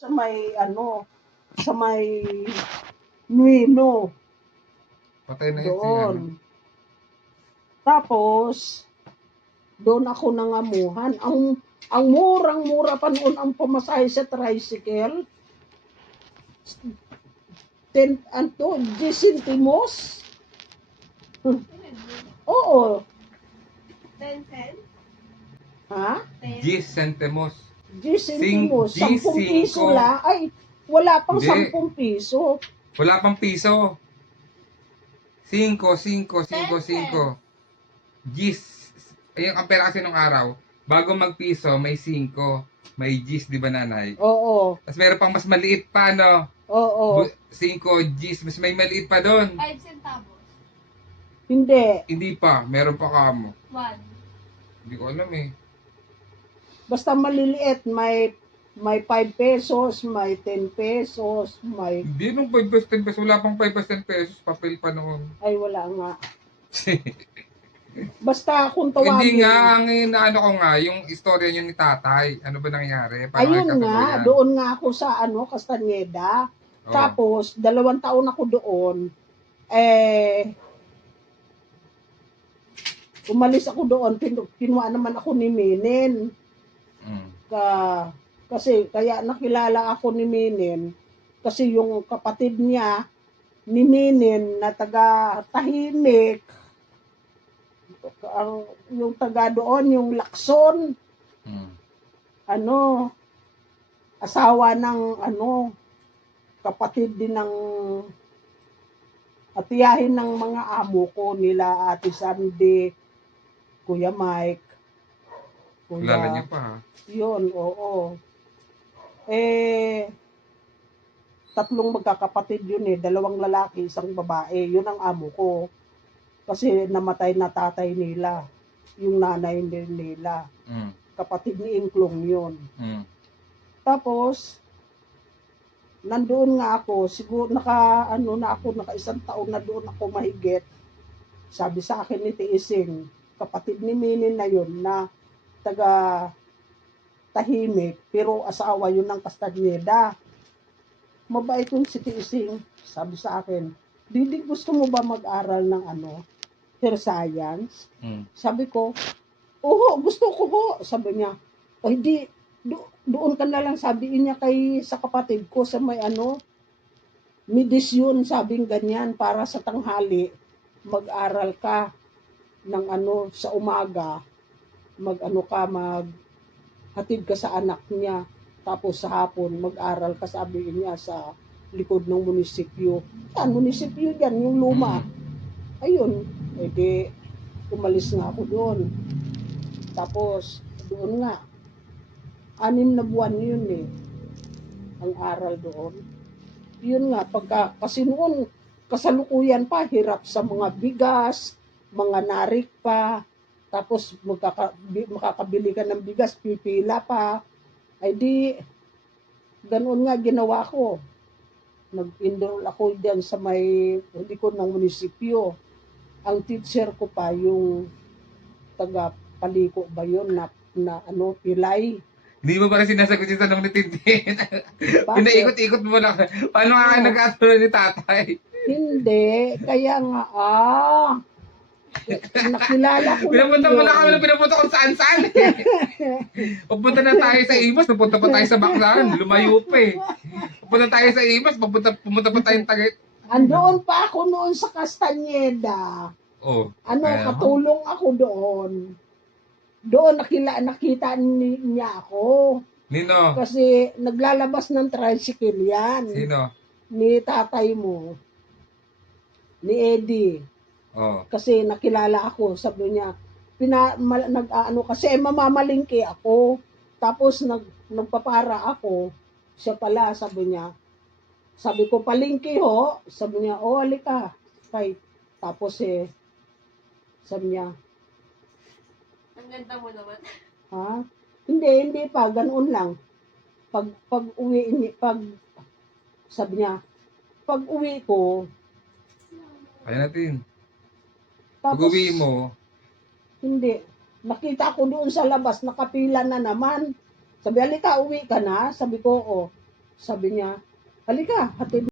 sa may ano, sa may Nuino. Patay na yun si ano. Doon. Tapos, doon ako nangamuhan. Ang murang-mura pa noon ang pamasahe sa tricycle. 10 centimos. Oo. 10 cents? Ha? 10 centimos. 10 centimos. 10 piso G5. lang. Ay, wala pang Hindi. 10 piso. Wala pang piso. 5, 5, 5, 10 5. Gis. Ayun ang pera kasi nung araw. Bago magpiso, may 5. May gis, di ba nanay? Oo. Tapos meron pang mas maliit pa, no? Oo. 5 gis. Mas may maliit pa doon. 5 centavos. Hindi. Hindi pa. Meron pa kamo. 1. Hindi ko alam eh. Basta maliliit. May 5 pesos, may 10 pesos, may... Hindi nung 5 pesos, 10 pesos. Wala pang 5 pesos, 10 pesos. Papel pa noon. Ay, wala nga. Basta kung tawagin. Hindi nga, ang inaano ko nga, yung istorya niyo ni tatay. Ano ba nangyari? Paano Ayun kayo nga, katuluyan? doon nga ako sa Castañeda. Oo. Tapos, 2 taon ako doon. Umalis ako doon, kinuha naman ako ni Minin. Mm. Kasi, kaya nakilala ako ni Minin. Kasi yung kapatid niya, ni Minin, na taga Tahimik, yung taga doon, yung Lacson, Mm. asawa ng kapatid din ng atiyahin ng mga amo ko nila Ate Sandy, Kuya Mike, Kilala niyo pa ha? yun, oo. 3 magkakapatid yun 2 lalaki, 1 babae, yun ang amo ko. Kasi namatay na tatay nila, yung nanay nila, Mm. kapatid ni Inklong yun. Mm. Tapos, nandoon nga ako, siguro naka 1 taon na doon ako mahigit. Sabi sa akin ni Tiising, kapatid ni Minin na yun, na taga Tahimik, pero asawa yun ng Castañeda. Mabait yung si Tiising, sabi sa akin, Didi, gusto mo ba mag-aral ng hair science? Mm. Sabi ko, oo, gusto ko ho. Sabi niya, o hindi, doon ka na lang, sabi niya sa kapatid ko sa may medisyon, sabing ganyan, para sa tanghali, mag-aral ka ng sa umaga, hatid ka sa anak niya, tapos sa hapon, mag-aral ka, sabi niya, sa likod ng munisipyo. Yan, munisipyo dyan, yung luma. Ayun, edi, umalis nga ako doon. Tapos, doon nga, 6 na buwan yun ang aral doon. Yun nga, kasi noon, kasalukuyan pa, hirap sa mga bigas, mga narik pa, tapos makakabili ka ng bigas, pipila pa. Ay di, ganoon nga ginawa ko. Nag-enroll ako dyan sa may likod ng munisipyo. Ang teacher ko pa, yung taga Paliko ba yun, na Pilay. Hindi mo pala sinasagot yung tanong ni Tintin. Bakit? Pinaikot-ikot mo lang. Paano nga kayo nagkatulad ni tatay? Hindi, kaya nga, nakilala ko Pinapunta mo na kami yun. na pinapunta kung saan-saan eh. Pupunta na tayo sa Imas, pupunta pa tayo sa Baclaran, lumayo pa eh. Pupunta tayo sa Imas, pumunta pa tayong Tagay. Andoon pa ako noon sa Castañeda. Oh. Katulong ako doon. Doon nakita niya ako. Nino? Kasi naglalabas ng tricycle yan. Sino? Ni tatay mo. Ni Eddie. Oh. Kasi nakilala ako, sabi niya, kasi mamamalingki ako. Tapos nagpapara ako. Siya pala, sabi niya. Sabi ko, palingki ho. Sabi niya, halika. Tapos sabi niya, Ang ganda mo naman. ha? Hindi pa, ganoon lang. Sabi niya, pag uwi ko, Kaya natin. tapos, Pag-uwi mo, hindi. Nakita ko doon sa labas, nakapila na naman. Sabi, halika, uwi ka na. Sabi ko, oo. Sabi niya, halika, hatid